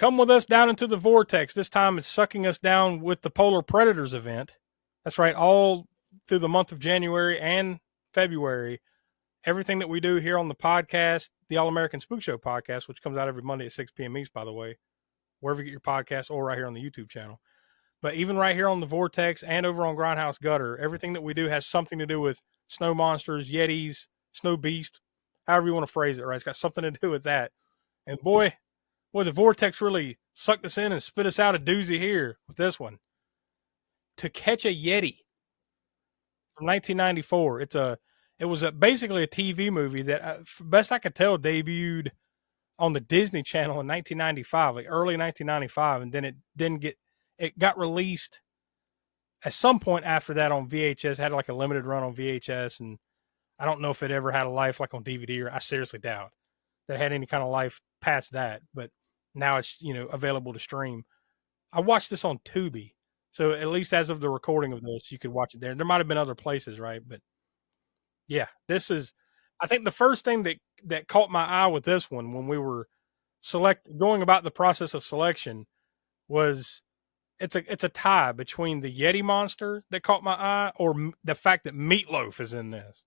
come with us down into the Vortex. This time it's sucking us down with the Polar Predators event. That's right, all through the month of January and February. Everything that we do here on the podcast, the All American Spookshow podcast, which comes out every Monday at 6 p.m. East, by the way, wherever you get your podcast or right here on the YouTube channel. But even right here on the Vortex and over on Grindhouse Gutter, everything that we do has something to do with snow monsters, Yetis, snow beast, however you want to phrase it, right? It's got something to do with that. And boy, the Vortex really sucked us in and spit us out a doozy here with this one. To Catch a Yeti from 1994. It was basically a TV movie that, best I could tell, debuted on the Disney Channel in 1995, like early 1995, and then it got released at some point after that on VHS. Had like a limited run on VHS, and I don't know if it ever had a life like on DVD, or I seriously doubt that it had any kind of life past that. But now it's available to stream. I watched this on Tubi, so at least as of the recording of this, you could watch it there. There might have been other places, right? But yeah, this is, I think the first thing that caught my eye with this one when we were going about the process of selection was it's a tie between the Yeti monster that caught my eye or the fact that Meat Loaf is in this.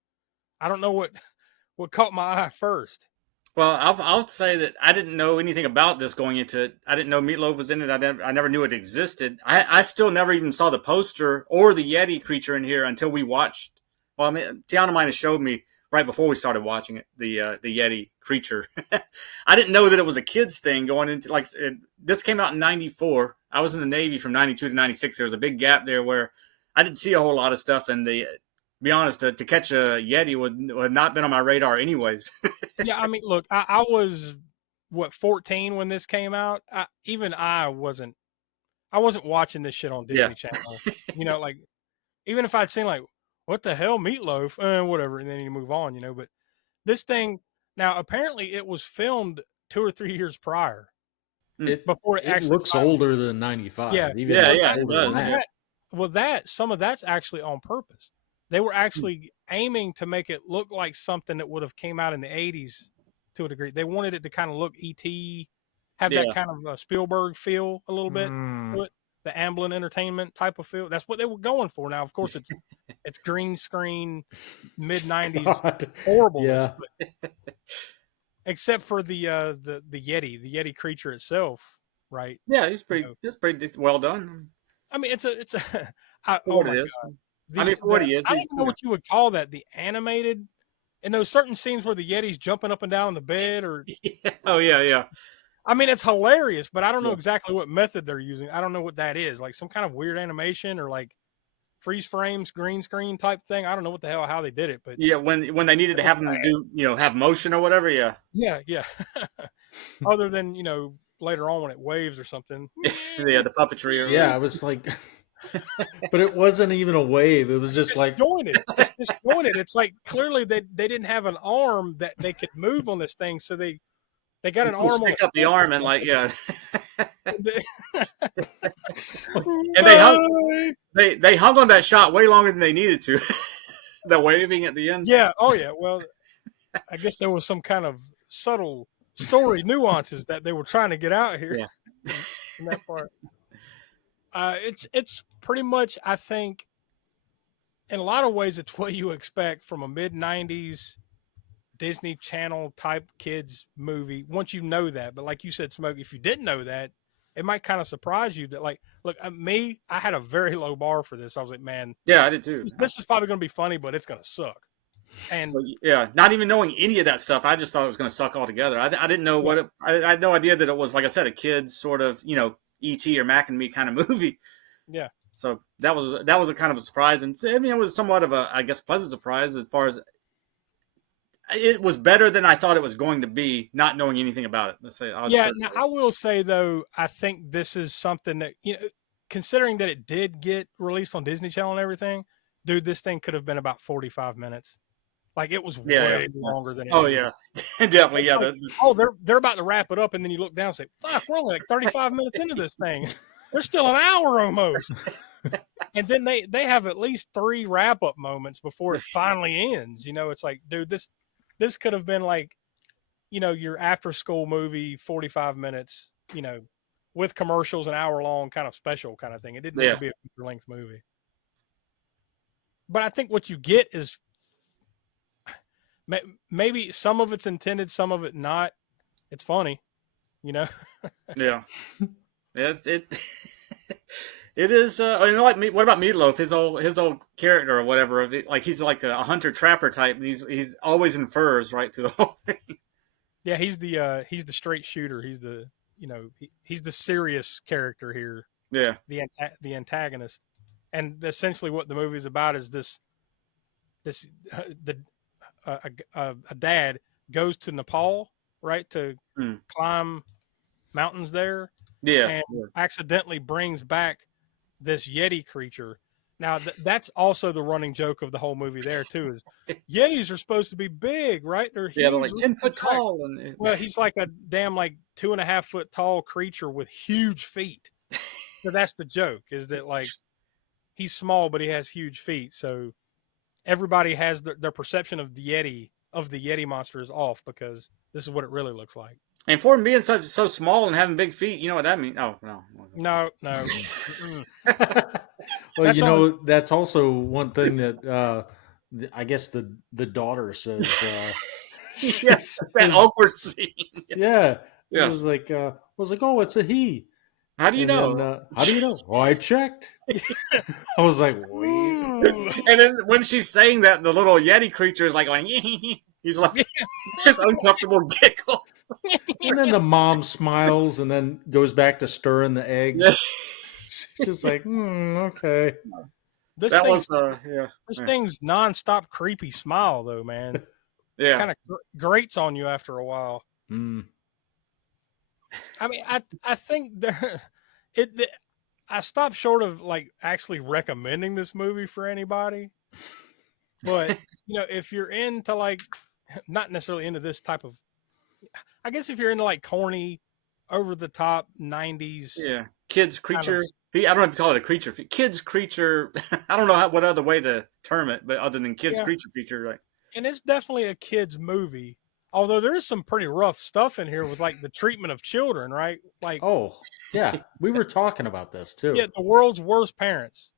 I don't know what caught my eye first. Well, I'll say that I didn't know anything about this going into it. I didn't know Meat Loaf was in it. I never knew it existed. I still never even saw the poster or the Yeti creature in here until we watched. Well, I mean, Tiana might have showed me right before we started watching it, the Yeti creature. I didn't know that it was a kid's thing going into, this came out in 94. I was in the Navy from 92 to 96. There was a big gap there where I didn't see a whole lot of stuff. And to be honest, to catch a Yeti would not been on my radar anyways. Yeah, I mean, look, I was, 14 when this came out? I wasn't watching this shit on Disney Channel. Like, even if I'd seen, like, what the hell, Meat Loaf? Whatever, and then you move on, But this thing, now, apparently it was filmed 2 or 3 years prior. Before it actually looks older than 95. Yeah, it does. Some of that's actually on purpose. They were actually aiming to make it look like something that would have came out in the 80s to a degree. They wanted it to kind of look E.T., have that kind of a Spielberg feel a little bit to it. The Amblin Entertainment type of feel. That's what they were going for. Now, of course, it's green screen, mid-90s horribleness. Yeah. But, except for the Yeti creature itself, right? Yeah, it's pretty well done. I mean, it's a what it is. For what he is. I don't know what you would call that. The animated, and those certain scenes where the Yeti's jumping up and down on the bed, or oh yeah. I mean, it's hilarious, but I don't know exactly what method they're using. I don't know what that is, like some kind of weird animation or like freeze frames, green screen type thing. I don't know what the hell how they did it, but yeah, when they needed to have them do have motion or whatever, yeah. Other than later on when it waves or something. The puppetry. I was like, but it wasn't even a wave. It was just like disjointed. It's disjointed. It's like clearly they didn't have an arm that they could move on this thing, so they got an arm. Stick up the arm and and they hung on that shot way longer than they needed to. The waving at the end. Yeah. Oh yeah. Well, I guess there was some kind of subtle story nuances that they were trying to get out here. Yeah. In that part. It's pretty much, I think, in a lot of ways, it's what you expect from a mid-90s Disney Channel type kids movie once you know that. But like you said, Smoke, if you didn't know that, it might kind of surprise you that, like, look, I had a very low bar for this. I was like, man, yeah, I did too. This is probably going to be funny, but it's going to suck. And not even knowing any of that stuff, I just thought it was going to suck altogether. I didn't know what I had no idea that it was, like I said, a kid's sort of, E.T. or Mac and Me kind of movie. Yeah. So that was a kind of a surprise, and I mean it was somewhat of a, I guess, pleasant surprise as far as it was better than I thought it was going to be, not knowing anything about it. Let's say. Now, I will say though, I think this is something that considering that it did get released on Disney Channel and everything, dude, this thing could have been about 45 minutes. Like it was way longer than it Oh is. Yeah, definitely. Yeah. Like, they're about to wrap it up, and then you look down and say, "Fuck, we're only like 35 minutes into this thing. There's still an hour almost." And then they have at least 3 wrap up moments before it finally ends. It's like, dude, this could have been like, your after school movie, 45 minutes. with commercials, an hour-long kind of special kind of thing. It didn't need to be a feature-length movie. But I think what you get is maybe some of it's intended, some of it not. It's funny, you know. Yeah, it is. Like what about Meat Loaf? His old character or whatever. Like he's like a hunter trapper type, and he's always in furs right through the whole thing. Yeah, he's the straight shooter. He's the he's the serious character here. Yeah, the antagonist, and essentially what the movie is about is a dad goes to Nepal, right, to climb mountains there, and accidentally brings back this Yeti creature. Now that's also the running joke of the whole movie there too. Is Yetis are supposed to be big, right? They're huge, they're like 10 foot tall, and well, he's like a damn 2.5 foot tall creature with huge feet. So that's the joke, is that like he's small but he has huge feet. So everybody has their perception of the Yeti monster is off, because this is what it really looks like. And for him being so small and having big feet, you know what that means? Oh no. Well, that's also one thing that I guess the daughter says. Yes, that awkward scene. Yeah. It was like, oh, it's a he. How do you know? Then, how do you know? Well, I checked. I was like, wait. And then when she's saying that, the little Yeti creature is like going, he's like this uncomfortable giggle. And then the mom smiles and then goes back to stirring the eggs. She's just like, okay. This thing's nonstop creepy smile, though, man. Yeah, kind of grates on you after a while. I mean, I think I stopped short of like actually recommending this movie for anybody, but if you're into like, not necessarily into this type of, I guess if you're into like corny, over the top 90s, kids creature. I don't know if you call it a creature. Kids creature. I don't know what other way to term it, but other than kids creature feature, right? And it's definitely a kids movie. Although there is some pretty rough stuff in here with like the treatment of children, right? Like, oh yeah, we were talking about this too. Yeah, the world's worst parents.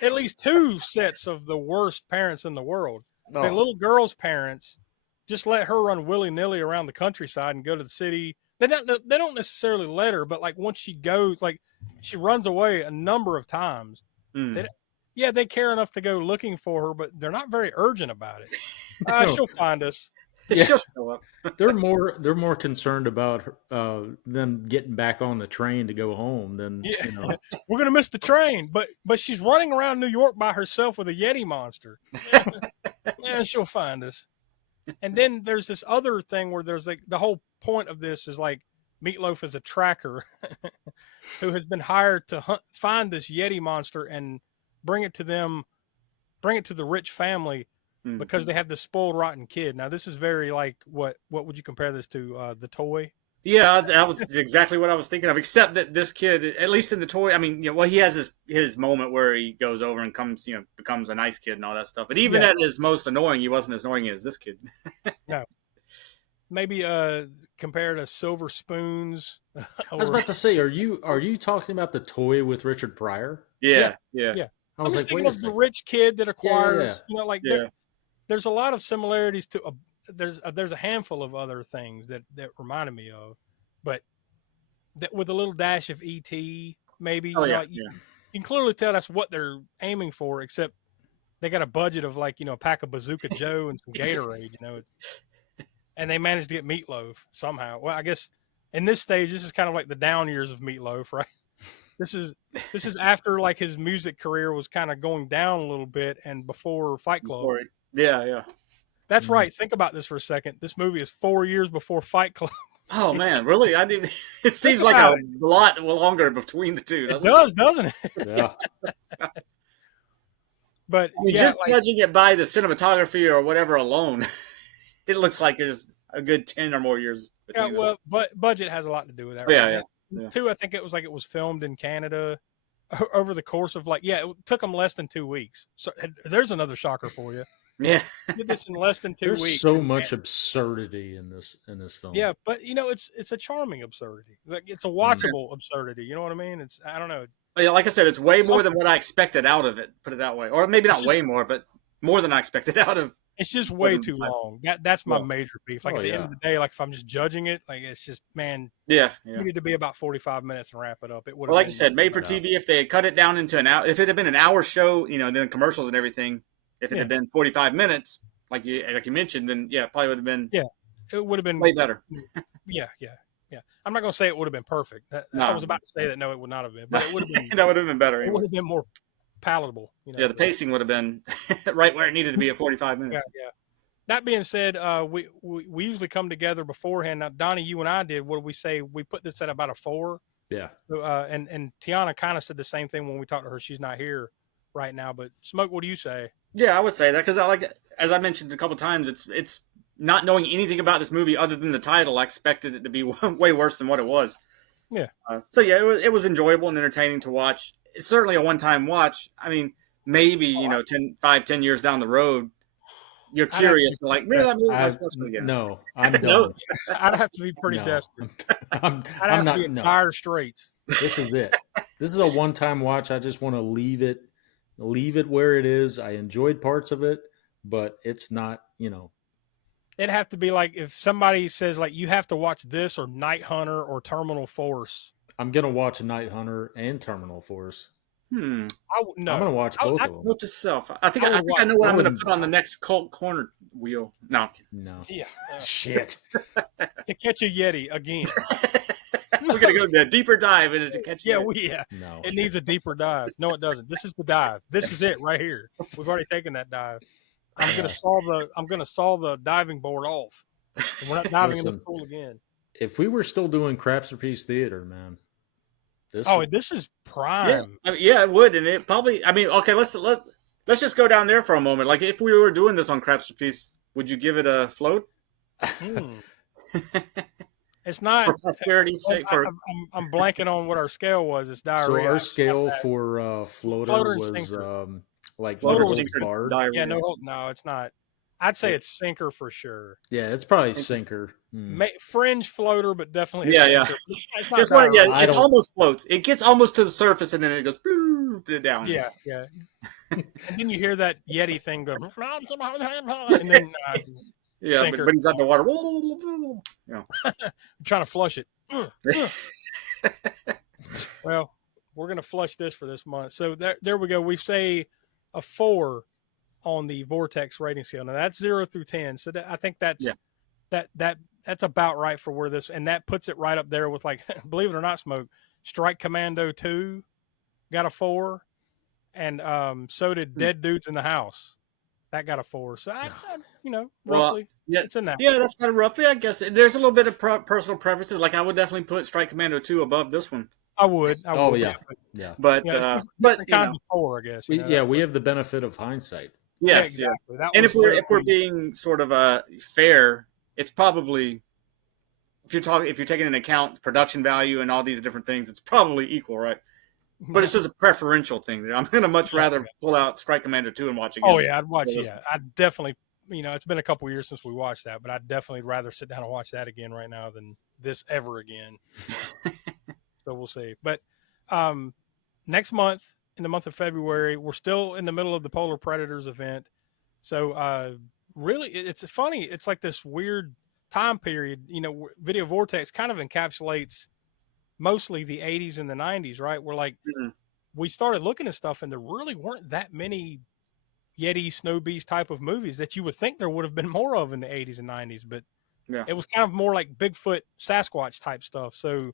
At least 2 sets of the worst parents in the world. Oh. The little girl's parents just let her run willy-nilly around the countryside and go to the city. They don't necessarily let her, but like once she goes, like she runs away a number of times. They care enough to go looking for her, but they're not very urgent about it. She'll find us. Yeah. They're more concerned about them getting back on the train to go home than We're gonna miss the train, but she's running around New York by herself with a Yeti monster. She'll find us. And then there's this other thing where there's like the whole point of this is like Meat Loaf is a tracker who has been hired to find this Yeti monster and bring it to the rich family. Because they have this spoiled, rotten kid. Now, this is very like what would you compare this to? The Toy? Yeah, that was exactly what I was thinking of. Except that this kid, at least in the Toy, I mean, he has his moment where he goes over and becomes a nice kid and all that stuff. But even at his most annoying, he wasn't as annoying as this kid. No, maybe compare to Silver Spoons. I was about to say, are you talking about the Toy with Richard Pryor? Yeah. I was like, thinking of the rich kid that acquires, there's a lot of similarities to there's a handful of other things that reminded me of, but that with a little dash of E.T. maybe. You can clearly tell that's what they're aiming for, except they got a budget of like a pack of Bazooka Joe and some Gatorade, and they managed to get Meat Loaf somehow. Well, I guess in this stage, this is kind of like the down years of Meat Loaf, right? This is after like his music career was kind of going down a little bit, and before Fight Club. Yeah. That's right. Think about this for a second. This movie is 4 years before Fight Club. Oh man, really? I didn't. It seems like a lot longer between the two. Doesn't it? Yeah. But just judging it by the cinematography or whatever alone, it looks like there's a good 10 or more years. But budget has a lot to do with that. Right? Yeah. 2, I think it was filmed in Canada over the course of it took them less than 2 weeks. So there's another shocker for you. Yeah. Did this in less than 2 There's weeks. so much absurdity in this film. Yeah, but it's a charming absurdity. Like it's a watchable absurdity. You know what I mean? It's I don't know. Yeah, like I said, it's way more than what I expected out of it. Put it that way, or maybe not way more, but more than I expected out of. It's just way too long. That's my major beef. Like at the end of the day, like if I'm just judging it, like it's just Yeah. needed to be about 45 minutes and wrap it up. It would. Well, like you said, made for TV. If they had cut it down into an hour, if it had been an hour show, then commercials and everything. If it had been 45 minutes, like you mentioned, then probably would have been. Yeah, it would have been way better. Yeah. I'm not gonna say it would have been perfect. I was about to say that no, it would not have been, but it would have been. That would have been better. It would have been more palatable. Yeah, the pacing would have been right where it needed to be at 45 minutes. Yeah. That being said, we usually come together beforehand. Now, Donnie, you and I did. What did we say? We put this at about a 4. Yeah. And Tiana kind of said the same thing when we talked to her. She's not here right now, but Smoke, what do you say? Yeah, I would say that because as I mentioned a couple times, it's not knowing anything about this movie other than the title. I expected it to be way worse than what it was. Yeah. So it was enjoyable and entertaining to watch. It's certainly a one-time watch. I mean, maybe 10 years down the road, you're curious. Like, maybe that movie was special again. No, I'm done. I'd have to be pretty desperate. I'm I'd not to be in dire straits. This is it. This is a one-time watch. I just want to leave it where it is. I enjoyed parts of it, but it's not. It'd have to be like if somebody says like you have to watch this or Night Hunter or Terminal Force. I'm gonna watch Night Hunter and Terminal Force. No. I'm gonna watch both of them. Note to self. I think I know what I'm gonna put on the next Cult Corner wheel. No. Yeah. Shit. To Catch a Yeti again. We're gonna go a deeper dive into To Catch a Yeti. No. It needs a deeper dive. No, it doesn't. This is the dive. This is it right here. We've already taken that dive. I'm gonna saw the diving board off. And we're not diving in the pool again. If we were still doing Crapsterpiece Theater, man. This is prime. Yeah, it would, and it probably. I mean, okay, let's just go down there for a moment. Like, if we were doing this on Crapsterpiece, would you give it a float? It's not for posterity's sake. I'm blanking on what our scale was. It's diarrhea. So our scale for floater was like bar. Yeah, no, it's not. I'd say it's sinker for sure. Yeah, it's probably sinker. Fringe floater, but definitely sinker. It's almost floats. It gets almost to the surface and then it goes down. Yeah. And then you hear that Yeti thing go, and then but he's underwater. Trying to flush it. Well, we're gonna flush this for this month. So there we go. We say a 4 on the Vortex rating scale. Now that's 0 through 10. So I think that's that's about right for where this, and that puts it right up there with, like, believe it or not, Smoke, Strike Commando 2 got a 4, and so did Dead Dudes in the House. That got a 4. So roughly, it's in that. Yeah, that's kind of roughly. I guess there's a little bit of personal preferences. Like, I would definitely put Strike Commando 2 above this one. I would. Yeah. But kind of 4, I guess. We have the benefit of hindsight. Yes, exactly. And if we're being sort of fair, it's probably, if you're taking into account production value and all these different things, it's probably equal, right? But it's just a preferential thing. I'm going to much rather pull out Strike Commando 2 and watch again. Oh yeah, I'd watch. Yeah, I'd definitely. It's been a couple years since we watched that, but I'd definitely rather sit down and watch that again right now than this ever again. So we'll see. But next month, in the month of February, we're still in the middle of the Polar Predators event. So really, it's funny. It's like this weird time period. Video Vortex kind of encapsulates mostly the 80s and the 90s, right? We're like, we started looking at stuff and there really weren't that many Yeti, Snow Beast type of movies that you would think there would have been more of in the 80s and 90s, but it was kind of more like Bigfoot, Sasquatch type stuff. So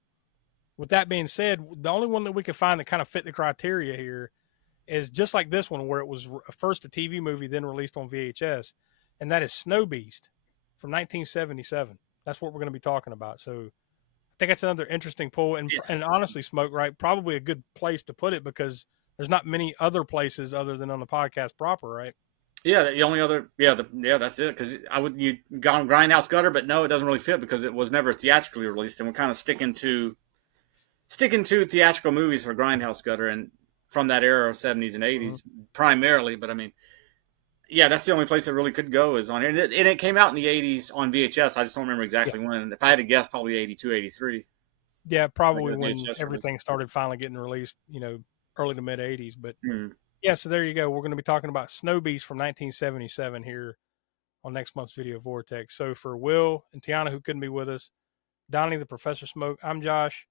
with that being said, the only one that we could find that kind of fit the criteria here is just like this one, where it was first a TV movie, then released on VHS, and that is Snow Beast from 1977. That's what we're going to be talking about. So I think that's another interesting pull, and honestly, Smoke, right, probably a good place to put it because there's not many other places other than on the podcast proper, right? Yeah, the only other, that's it. Because you gone Grindhouse Gutter, but no, it doesn't really fit because it was never theatrically released, and we're kind of sticking to theatrical movies for Grindhouse Gutter and from that era of 70s and 80s primarily. But I mean, Yeah, that's the only place it really could go is on here. And it came out in the 80s on VHS. I just don't remember exactly when. If I had to guess, probably 82, 83. Yeah, probably Like a when VHS release. everything started finally getting released, early to mid 80s. But Hmm. yeah, so there you go. We're going to be talking about Snow Beast from 1977 here on next month's Video Vortex. So for Will and Tiana, who couldn't be with us, Donnie the Professor Smoke, I'm Josh.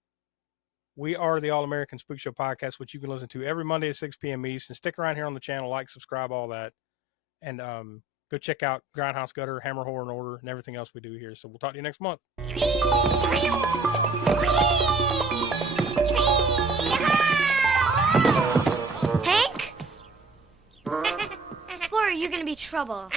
We are the All American Spook Show podcast, which you can listen to every Monday at 6 p.m. East. And stick around here on the channel, like, subscribe, all that. And go check out Grindhouse Gutter, Hammer Horror and Order, and everything else we do here. So we'll talk to you next month. Hank? Or are you going to be trouble?